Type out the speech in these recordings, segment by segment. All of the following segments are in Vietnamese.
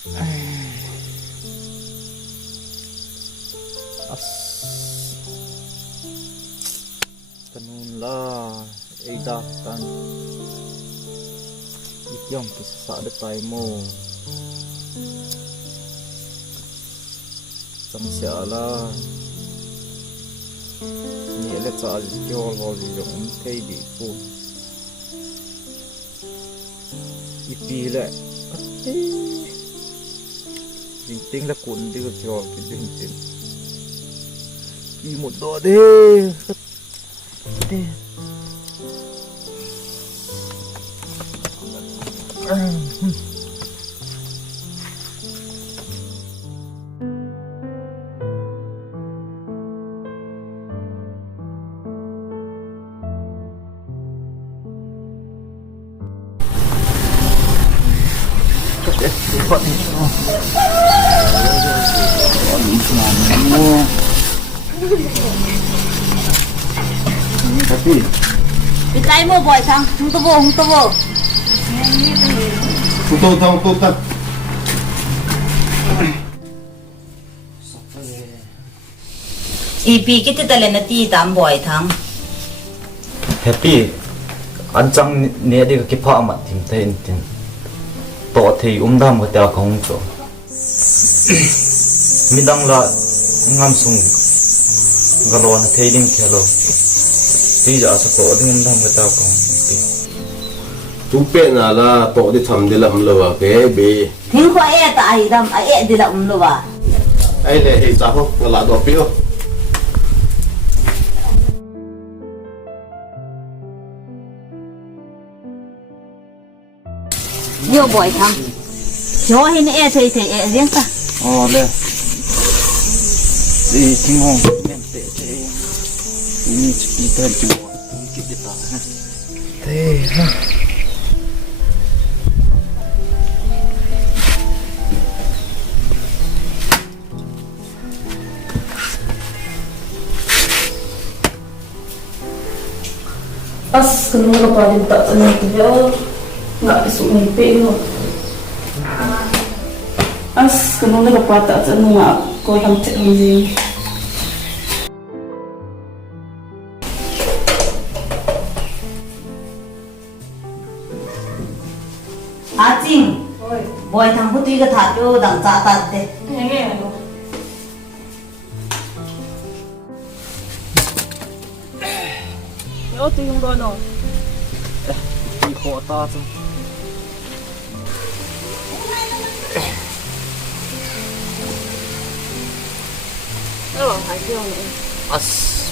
As kanun la ay datan ikyam sa depan mo samsiala ni ele sa aljol yung kay di po ipila ate ting la kun di ko jol ting imut do de de tapi Itay mo boy sang tubo. tutup Ipi kita talen na ti tam boy thang. happy anjang ne de ki pha ma tim tin to thei dam ko ta khong cho midang la ngam sung galon thei ding khelo ti ja sa to ding dam ko ta khong Tupe na la to di tham di lam lo ke be Hin ko ta ai dam ai dila lo ba. ai le he cha ho ngala do pi ho Yo boy thang. Yo hin thei riêng ta. le di king hong men te ini kita ju kita te ha As kanu ka pa rin tak tanong ko yo nga isuk mimpi yo. As kanu ka pa tak tanong nga ko yang cek hangin. Jing. Boy thang putui ka tha jo dang cha ta te. Henge yo. Yo tu yung dono. di kota tu Oh, hai yo ni. as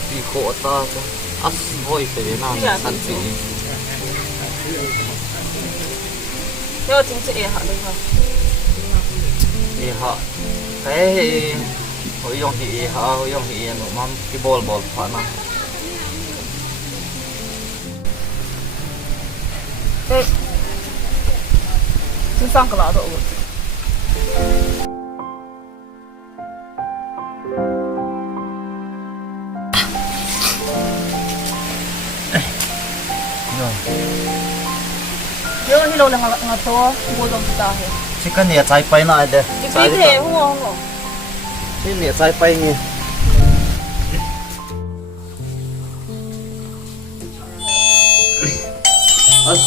di kota tu as boy te na san ti Yo jing cek ha ding ha. ni ha kai hồi yong hi ha hồi yong hi no mam ki bol pha na Sun sang ka la do. Yo hi lo lang nga to, bo dong ta he. chicken ni chai pai na de Chai he ho. chi ni chai pai ni as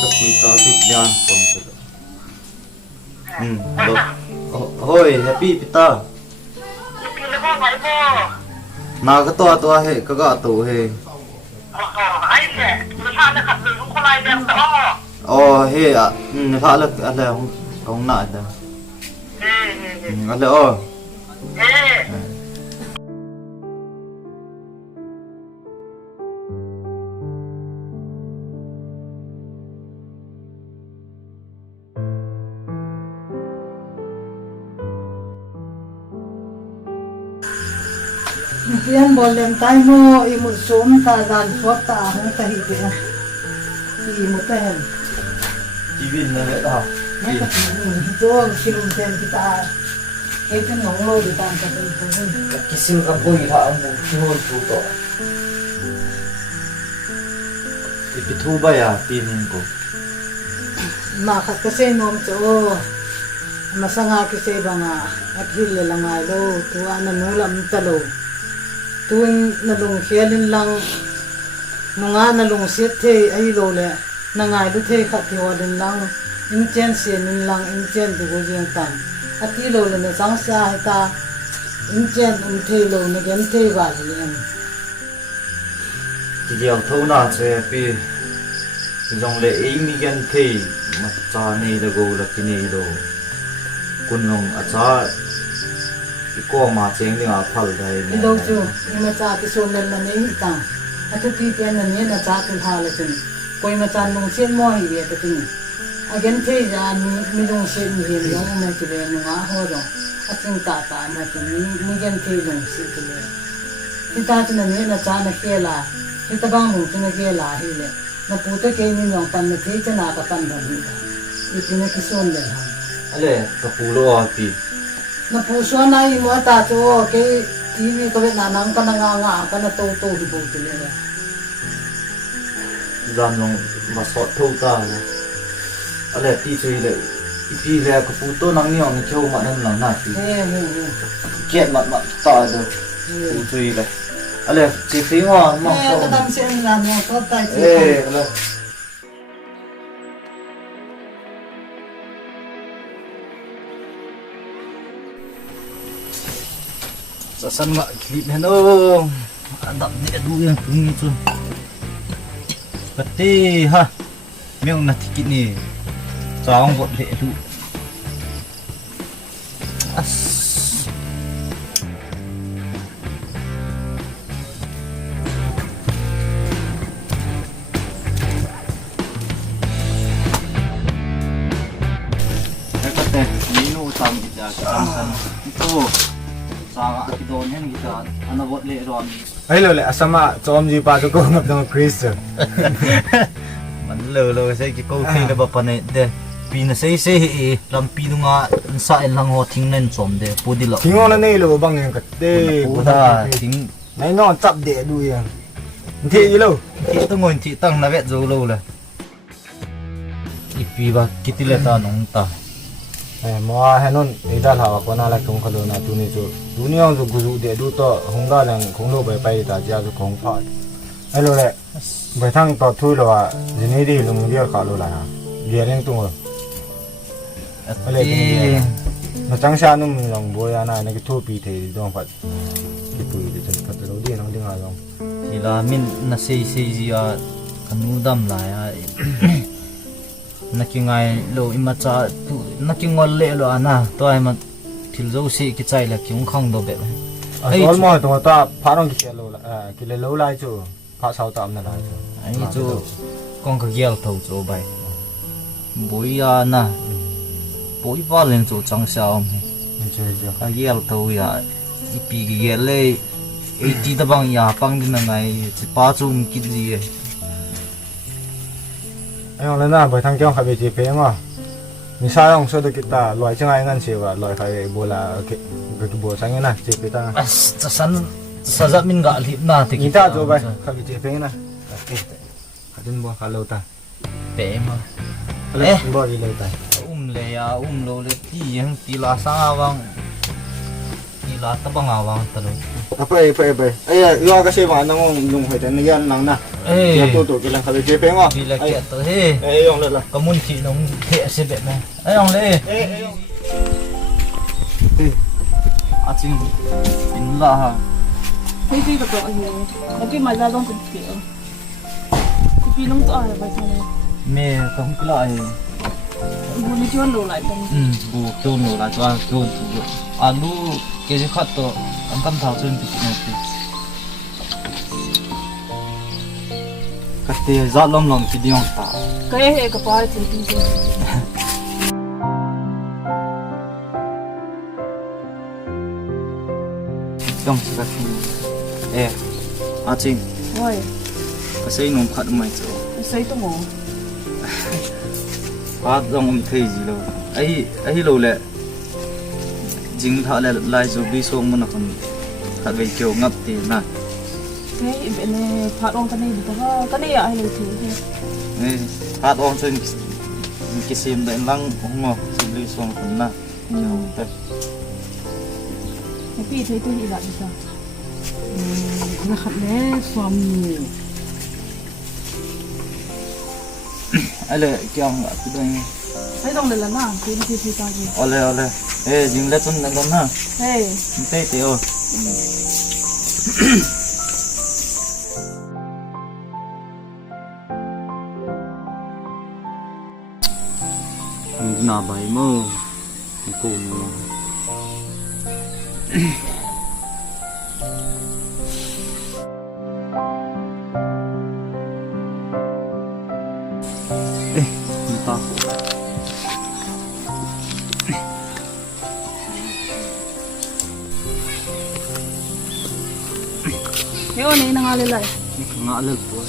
kapita si yan pon to lo hoi happy pita na ka to he ka ga to he oh he ni pha la ala hong na da ala oh Yan bolem tayo mo imut sum ta dan suat ta hong ta hi be imut ta hen TV na da to silum ten kita itu ngong lo di tan ka tu kisim ka boy ha ang tuhon tu to ipitu ba ya pinin ko ma ka kasi nom cho masanga kasi ba nga at hili lang nga lo tuwa na nulam talo tuwing nalung hialin lang nunga nalung sit he ay lo le na nga lo te katiwadin lang inchen sinin lang inchen dugo jeng tan at ilo le na sang sa hita inchen te lo na gen te ba le Thì ông thâu nào sẽ bị dòng lệ ý mi gen thầy mà cha này là gồ là cái này đồ quân ông à cha cái con mà chén đi ngã phật đây ilo chu ma cha ki son len na nei ta atu ti pen na ne na cha kun ha le tin koi ma cha nong chen mo hi ve ta tin again the ja mi nong chen mi he yo ma ti le no ha ho do ating ta ma ti mi gen the nong si ti le ti ta tin na ne na cha na ke la ti ta bang mu ti na ke la hi le na pu ta ke ni nong pan na the cha na ka pan da ni ta ti na ki son le ha ale kapulo api na puso na imo ta to ke TV ko na nang ka nga ka na to di bo ti le gian lòng mà sọt thâu ta là ale pi chơi lại pi là kaputo nang niang ni kêu mà nên là nát thì kiệt mặt ta được pi chơi lại ale chỉ phí hoa mong ka không dam sen na mo ko ta ti ale sa san nga clip hen oh andam ni adu yang tung itu pati ha meong na tikit ni saong bot le adu as kate nino tam kita san itu sama kita hen kita ana bot le ron ấy rồi lại sama cho ông gì ba cho cô ngập trong Chris man lo sai ki ko thi le ba pa ne de pi na sei sei lam pi nu nga sa en lang ho thing nen chom de pudi lo tiếng ngon này rồi bằng cái tê puda thing này nó chập để đuôi à thế gì đâu ti to ngoi ti tang na vet zo lo le ipi ba kitile ta nong ta mà hay non đi ra thảo con nào lại không có đồ nào tu này rồi tu này ông rồi guru để đu to không ra là không đâu bay bay ta ra rồi không phải ấy rồi lại bay thang to thui rồi à gì này đi lùng đi cả rồi là đi lên tung rồi ti nó chẳng sao nó mình lòng bôi anh này cái thu pi thì đâu phải cái bụi thì chân phải đầu đi nó đi ngoài không thì là min na sei sei ji a kanu dam la ya nakingai lo imacha tu nakingol le lo ana to ai ma thil zo si ki chai la kyung khang do be rồi mà tụi ta phá rong cái lâu là cái lâu lại chứ phá sau tạm là lại ai chu con ka gel thau cho bai boi ya na boi va len chu chang xiao mình chơi chưa ka gel thau ya ipi ki gel le 80 da bang ya pang din na ngai chi pa chung ki ji anh nói là bởi thằng kia khai về chế phế mà mình sao không sao được kita loại chẳng ai ngăn xỉu và loại khai bồ là cái bồ sáng này chế phế ta as ta san sa za min ga lip na te ki kita cho vậy khai về chế phế này khai đến bồ khai lâu ta pe ma lấy bồ đi lâu ta le ya lo le ti yang ti la sa awang ti la ta bang awang ta lo apa ấy lo cái xe mà nó dùng phải đến nhân năng nè tôi cái là khai về chế phế mà ti la ke to he ấy ông là ka mun thi nong the se be me ai ong le a ching in la ha Thấy gì được rồi nó cái mà ra trong thực tiễn cái pin nó to là bao nhiêu me ka hum ki la he bún đi chôn đồ lại tầm bu kyo no la cha kyo tu alu ke ji khat to am kam thao chun ti ne ti ka te za lom ki diong ta cái hệ cái bao thì đi dong sa e a ching rồi ka sei nom khat mai cho xây tôi ngủ ba dong thei ji lo ai lo le jing tha le lai zo bi song mon kham kha ve kyo ngap ti na cái bên này phát ông cái này được cái này ai lấy thứ e hat ong chen ki sim da lang ong mo zo bi song kham na Tập cái pi thấy tôi đi lại sao nó khát lẽ xòm ai lệ kêu ông ạ tôi đây thấy dòng này là nào thì tao gì ole ê dừng lại tuần này con ha hey tây tiêu nà bảy mơ cô nữa ê ta cái ô này năng lên lại ngã lực thôi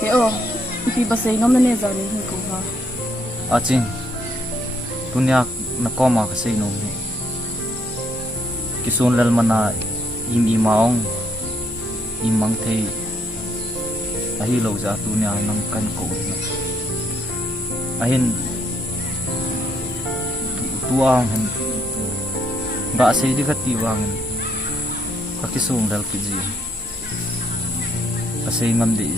cái ô thì bác sĩ ngâm lên rồi thì cũng ha à chính dunia na koma kasi no ni kisun lal mana im maong imang thei ahi lo ja dunia nang kan ko ahin tuang hen ba sei di khati wang ka kisung dal kiji asai ngam di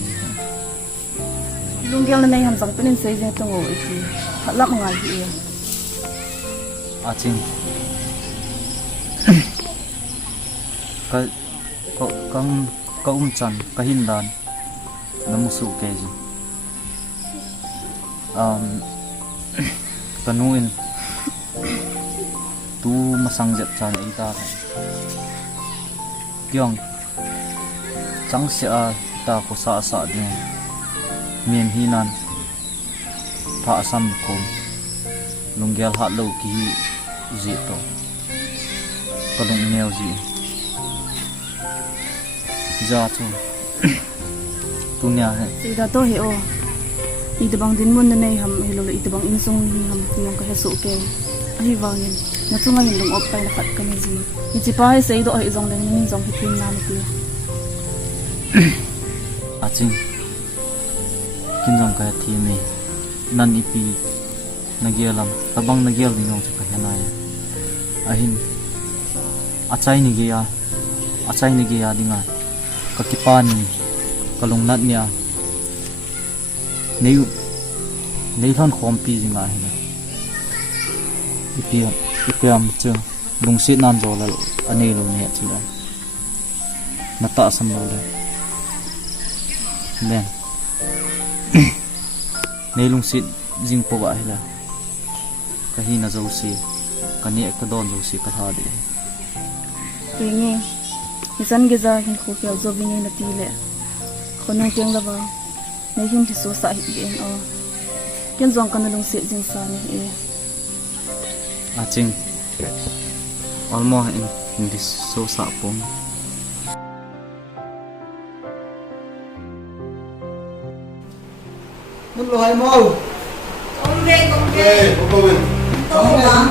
lung gel này ham sang tunin sei je to ngoi ki lak ngai hi Acing ka umchan ka hindan namusu keji kanuin tu masang jet chan ita kyong chang sia ta ko sa din mien hinan pa sam kom lungyal hat lo ki zito kalung neo zi za chu tunya hai thì đã tôi hiểu ít bằng din mun này ham hello ít bằng in song ni ham nyong ka hesu ke ai wangin na chunga hin lung op pai na khat kan ji ni chi pai sei do ai zong leng ni zong hi tin nam ti acing kinjong ka thi mi nan ipi nagialam tabang nagial dingong chu ka hanaya ahin achai ni ge ya dinga kakipani kalung nat nia nei thon khom pi jinga hina ipiam chu lungsit nan zo la anei lo ne chu la nata sam lo le nen nei lungsit jing po ba hila kahina zo si kani ekta don zo si ka ha de ke nge isan ge za hin khu ke zo bi na ti le khonong tiang la ba nei hin ti so sa hi en o ken zong kan lung se jing sa ni e acing almost in this so sa pom Mun lo hai mau. Công ghê Ê, cô Vinh. Tốt lắm.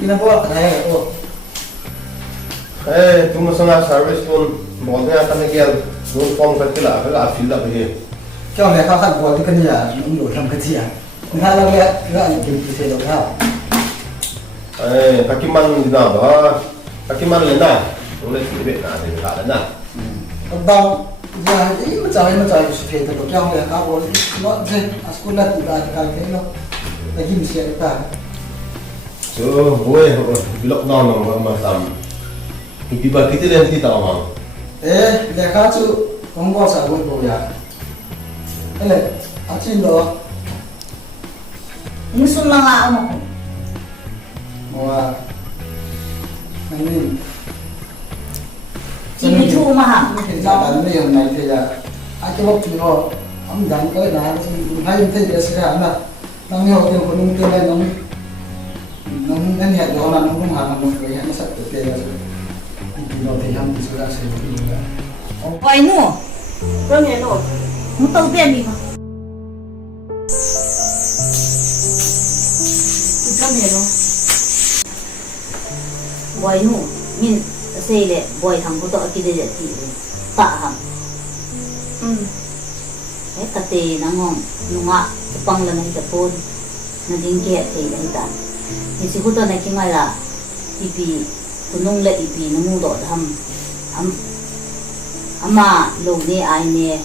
Kinabuat ay oh. Ê, chúng nó sang service luôn. Bỏ ra tăng cái kia. Luôn phong cái là fill up here. Cho mẹ khao khát bỏ đi căn nhà nó đổ làm cái gì à? Người ta nghe cái anh kiếm cái đâu ha. Ê, các cái man gì nào đó. Các cái man lên nào. Nó lên chỉ biết là thì cả lên nào. Bang giờ ý mà trời sự kiện của trong này các bộ nó gì à school là tụi ta cái nó là gì mình sẽ ta Chứ ôi, vlog non mà tầm. Thì bà cái lên thì tao mà. ê để khá chịu không có xã hội bộ ya cái này à chín đó Ini sulang lah om. mà anh Ini chu mà hả? thì ra bản này hôm nay thì là ai cho bốc thì họ ông đánh cái là hay thấy cái sự là nó nhiều tiền của nông dân này nó nên hiện đó là nó không hàng một cái nó sạch được tiền thì nó thì ham thì sự là sẽ Vậy nụ. có nghe nó Nó tâu tiền đi mà. có nghe nó Vậy nụ. Nhìn xe lệ. Vậy thằng cô tội kia để chị. Tạ hẳn. kate nangong nunga pang la nai tapon na dingke te dai ta isi ko to na kingala ipi kunung la ipi namu do dham ama lo ne ai ne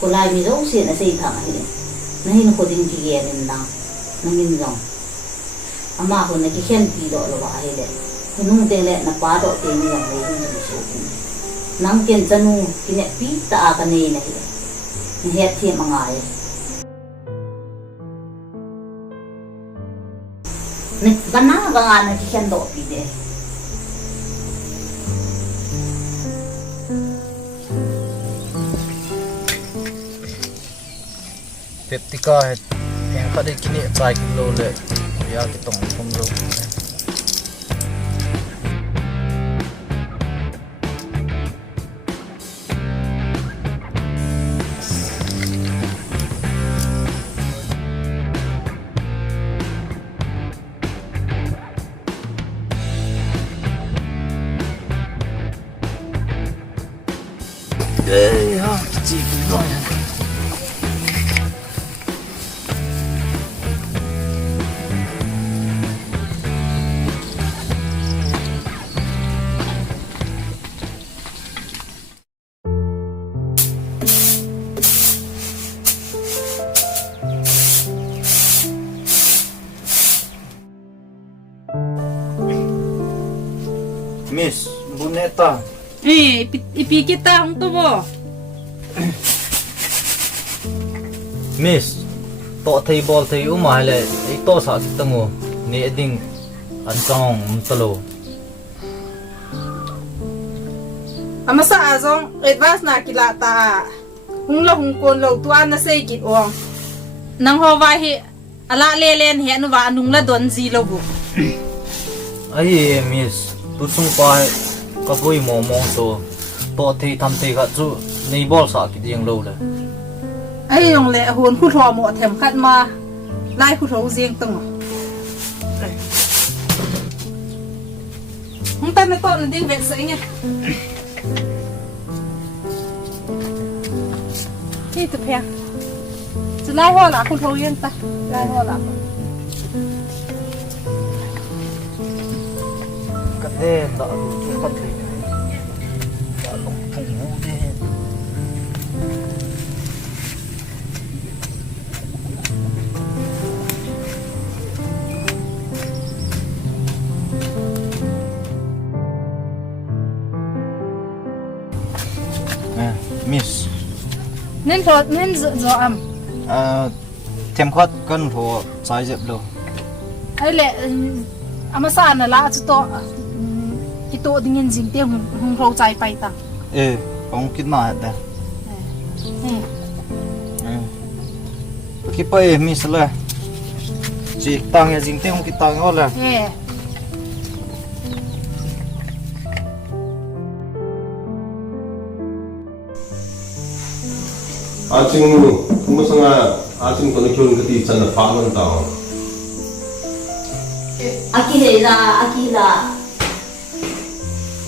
kulai mi zo se na sei thang ai na hin ko ding ki ge nen na nangin jong ama ko na ki khen pi do lo ba ai le kunung te le na pa do te ni jong le hin so nang ken chanu ki ne pi ta ka ne na hi ni het thi mangai ni bana ba na ki khen do pi de Peptika het yang pada kini try kilo le ya kitong pemlo. Ya, cik kilo ya. Miss, Buneta. Ipi kita ang tubo. Miss, to table tayo umahal ito sa kita mo ni eding ansong mtalo. Amasa azong advance na kilata. Hung la hung kon lo tuan na say git ong. Nang howahi ala lelen he anu wa anung la don zilo bu. Ay, Miss, tusong pa kapoy mo to tay tamtay ka chu ni bol sa kit yang lo la. Ay yung le hun khu tho mo them khat ma lai khu tho zieng tong. Hung tan na to na din vet sa inga. Itu pia. Zu lai ho la khu tho yen ta. Lai ho la. Kate da chu patri. Da lo pung mo de. Miss. Nen tho nen zo am. Thêm khoát cân phố trái dẹp đâu. Ai le amasa na la chu to ki to dingin jing te hung ro chai pai ta. Ông kít mà hết Eh. Cái bay miss là chỉ tăng nhà dính tiếng cái tăng ngon là. Eh. 아침 무슨아 아침 거는 교훈 그때 있잖아 방은 다 akila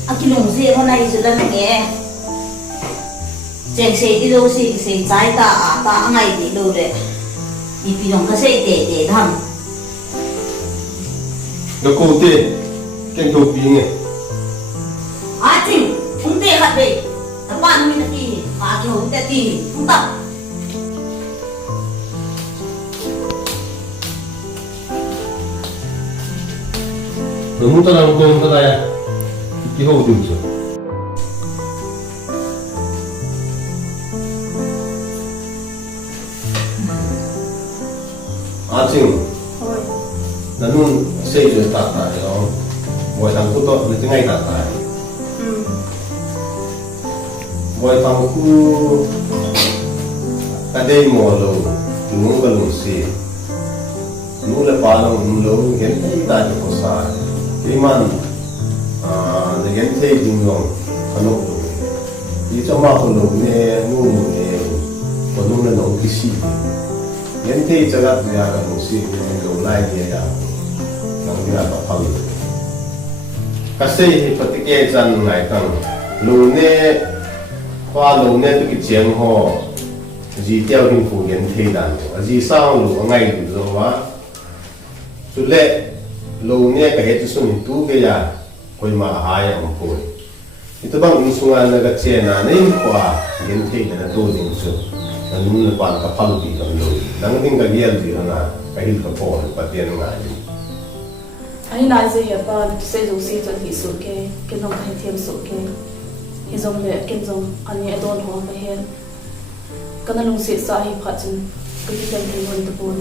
akilong se ko nai su dan nge cheng se ti lo si se chai ta angai ti lo de ni pi dong ka se te dham 너 그때 깽도 비행해 a ching ung te khat be ta pan mi na ti a ki hong te ti ung ta 너무 떠나는 거 거다야 이거 어디 있어 아침 나는 세이즈 따따요 뭐 당고도 늦은 아이 따따 뭐 당고 kaday mo lo nung galung si nung le palong lo gente da ko sa iman de gente dingong ano lo i chama ko lo ne nung ne ko nung le nong kisi gente jaga ya ga lo si lo lai ya nang dia pa pa kasi patike jan ngai tang lo ne kwa lo ne tu ki chiang ho gì tiêu hình phù hiện thế đàn gì sao lũ ngày đủ rồi quá chút lệ lũ nghe cái hết số những tu cái ya coi mà hai ông coi itu bang insungan na gatsena na yung kwa hiện thế là tu din so na nun na pan kapal di kan lo nang ding kagial di na kahil ka po patian nga ai nãy giờ hiện ba sẽ dùng gì cho thị số cái nông hay thêm số cái dòng lệ cái dòng anh ấy đón hoa cái hen cái nó lùng xịt sa hi phát chân cái cái hơn tập bốn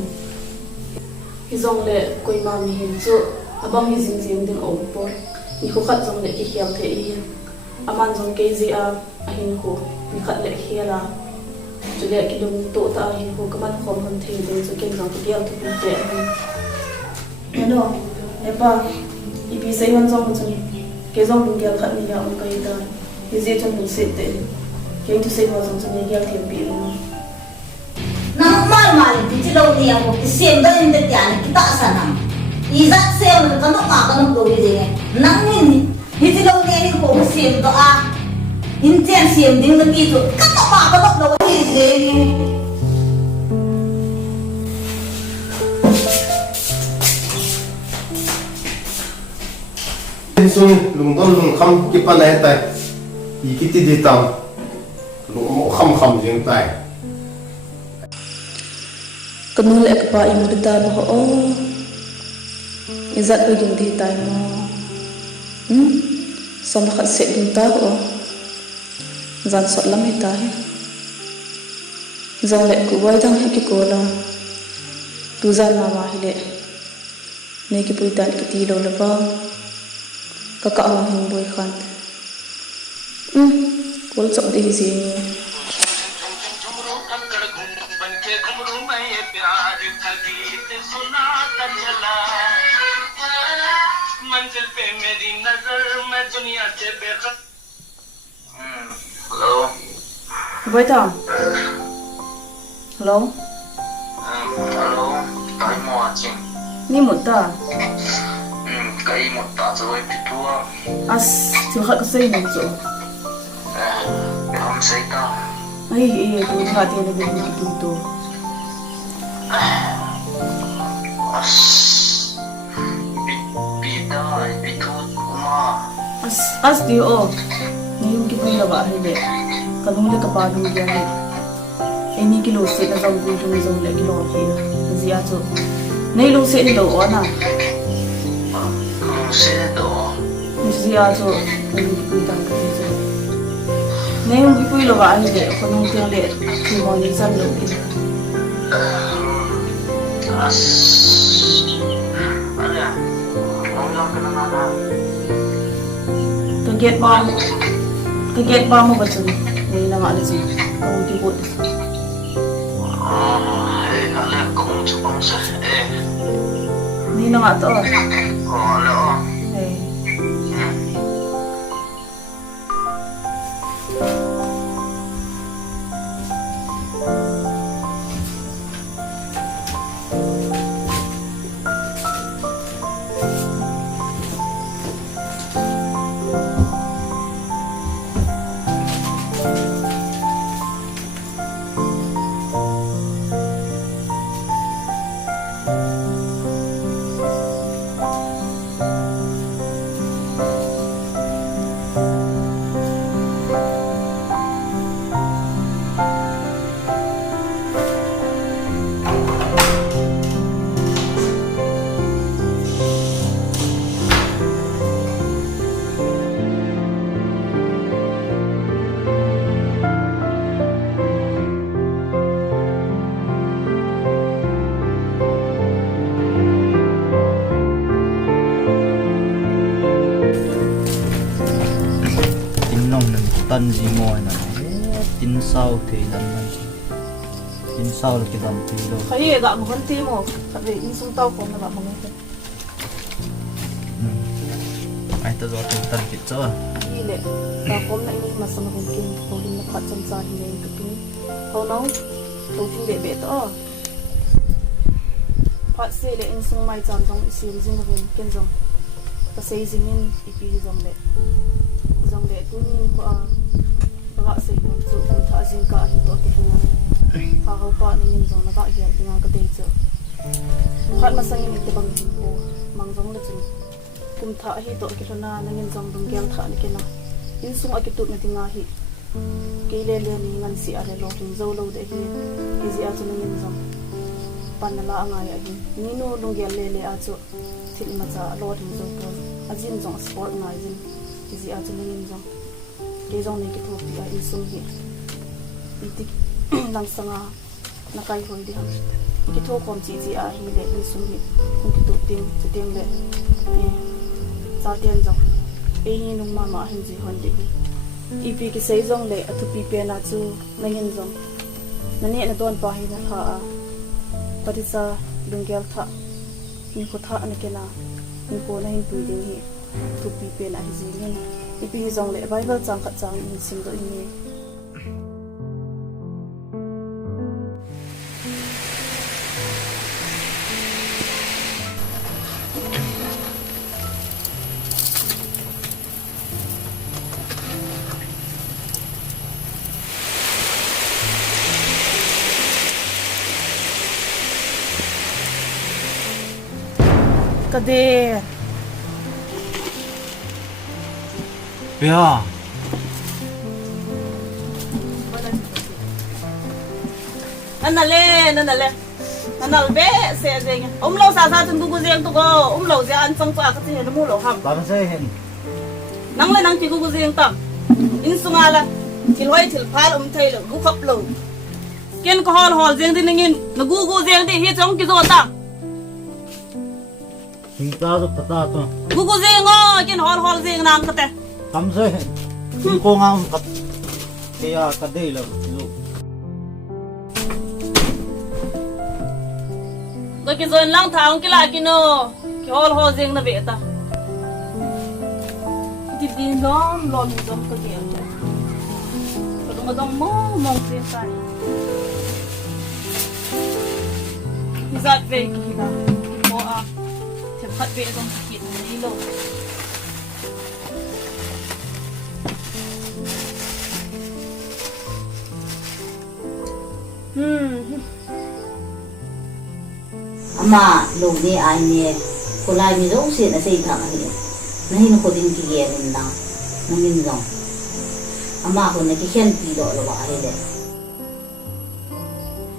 cái dòng lệ quay mà mình hiện chỗ abang hi zing zing din ổn bốn ni ko khát dòng lệ cái hiệp thế yên aman dòng cái gì hin ko ni khát lệ kia là cho lệ cái lùng tổ ta hin ko cái man khom hơn thì rồi cho cái dòng cái hiệp thì tệ hơn nó Epa, ipi say man zong chun, ke zong bung gyal khat ni ya on kai ta, ize chun bung sit te, ke tu say man zong chun ni gyal thiam pi lo. Nang mal ti lo ni ako ti sem da in de tian kita sanam. Izat sem ka no ma ka no do ni nang ni ti lo ni ko sem do a. In tian sem ding da ki to ka no ma ka no do ni. Sun lung don lung kham ki pa nai tai ikiti di tam lung kham jing tai Kanung lệ ka pa imur da no ho izat ko yung di tai mo sama khat se dum ta ho zan sot lam hi ta he zang lệ ku wai dang ki ko la tu zan ma ma hi le ne ki pui tan ki ti lo la ba kakak hin boy khan kol chok de hi ni Hello. boy ta hello Hello. Cái mua chinh. ni một ta Cái một tạ rồi bị thua. as tu khat ka sei ni zo Cái hôm say ta. ai tu ha te na bin tu Bị ta bị thua mà. as di o ni yung ki pui la ba hi le kanung le ka pa du ya le any kilo se na zong bu du zong le kilo hi zia zo nei lo se ni lo ona Không xe đó. zia zo ni pui tan ka zo nei yung ki pui lo ba hi le kanung te le ki mo ni san lo ki Ada. Mau lang ka na na. ka get ba mo ba zo nei na nga le zo kanung ki bot Ada kung chupang sa ni na nga to Hello. eh tan gì ngồi nè tin sau thì lần này tin sau là cái đầm thì đâu khai ga mo han ti mo ka ve in sung tao ko na ba mo ngai ai ta do tin tan kít cho ni le ka kom na ni ma sam ko kin ko din na khat cham cha hi nei ka kin ho no to tin de be to pat se le in sung mai chan jong isi jing ko ken jong ka sei jing in ipi jong le tu ni ko a ra se ko tu tha jing ka hi to ti na Kakao pa ningin zong nagagyan nga kadayso. Kat masangin iti bang himpo, mangjong na dyan. Kung ta hito kito na nangin zong dunggel ta ni kina. Insung akitut na tingahi. Kailele ni ngan si arelo kung zawlaw da ikin. Izi ato nangin zong. Panala angay agin. Nino dunggel lele ato. Tilima sa alot ng zawpo. Azin zong sport nga izin. Izi ato nangin zong. Kaya zong na kito pi ay insung hi. Itik lang sa nga nakaihoy di ham. Ikito kom si izi ahi le insung hi. Kung kito ting sa ting le. Sa tiyan zong. Ehi nung mama ahin zi hondi hi. Ipi kisay zong le atu pipi na tu nangin zong. Nani na doon pahi na taa. Pati sa dunggel ta. Niko ta na kina. Niko na hin pwedeng hi. Tu pipi na hizilin. Ipi zong le Bible chang kat chang in simdo ini. Kadir. Pia. Nanale. Nanalbe se zeng. Umlo sa tung gugu zeng tu go. Umlo zeng an sang pa ka ti mu lo ham. Bang sai hen. Nang le nang ti gugu zeng tam. In sungala. Til hoi til phal thai lo gu khap lo. Ken ko hol zeng din ngin. Na gugu zeng di hi chong ki zo ta. Hinta to pata to. Gugu zeng ngo ken hol zeng nang ka te. Tam sai hen. Ko ngam kat. Kaya kadai lo. Ki zon lang thaung ki la ki no ki hol zeng na beta ti din lom zom ka ge to ko dong mo mong sin sai ni zat ve ki na mo a te phat ve zom ki ni lo Ama lo ni ai ni kulai mi zong si na sei thang hi na hin ko din ki ge nin na nangin zong ama ko na ki khen pi do lo wa ai le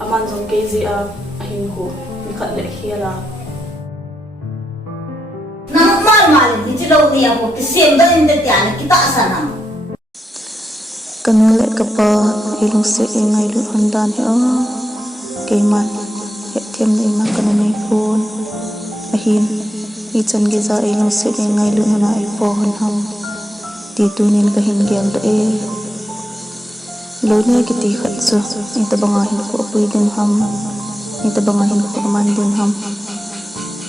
Aman zong kezi a ahin ko. Mikat le hiela. na mal ni ti lo ni ako ki sem da in de tian ki ta sa nam Kanule kapa ilong se ingay lu handan he kaiman he tiam na ima kanunay phone ahin ichan giza ilong se ingay lu na iphone ham titunin kahin gyal da lo niya kiti khatso ita bangahin ko apoy din ham ita bangahin ko aman din ham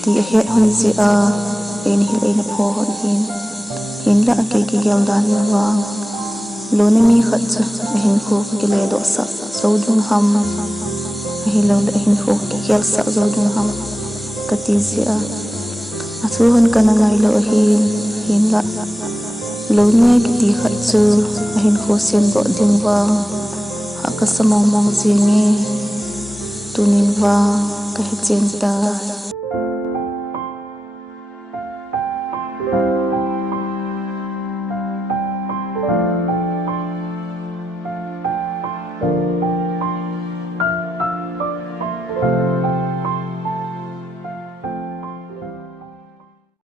ti ahyat hon si inihil ay na phone hin la akay kigyal dan na wang lo ni mi khatsa ahin ko kiledo sa zodung ham ahilaw la ahin ko kikyal sa zodung ham katizi atuhan ka na ngaylo ahin la lo niya kiti khatsu ahin ko sendo din wang haka sa mong zingi tunin wang kahit sinta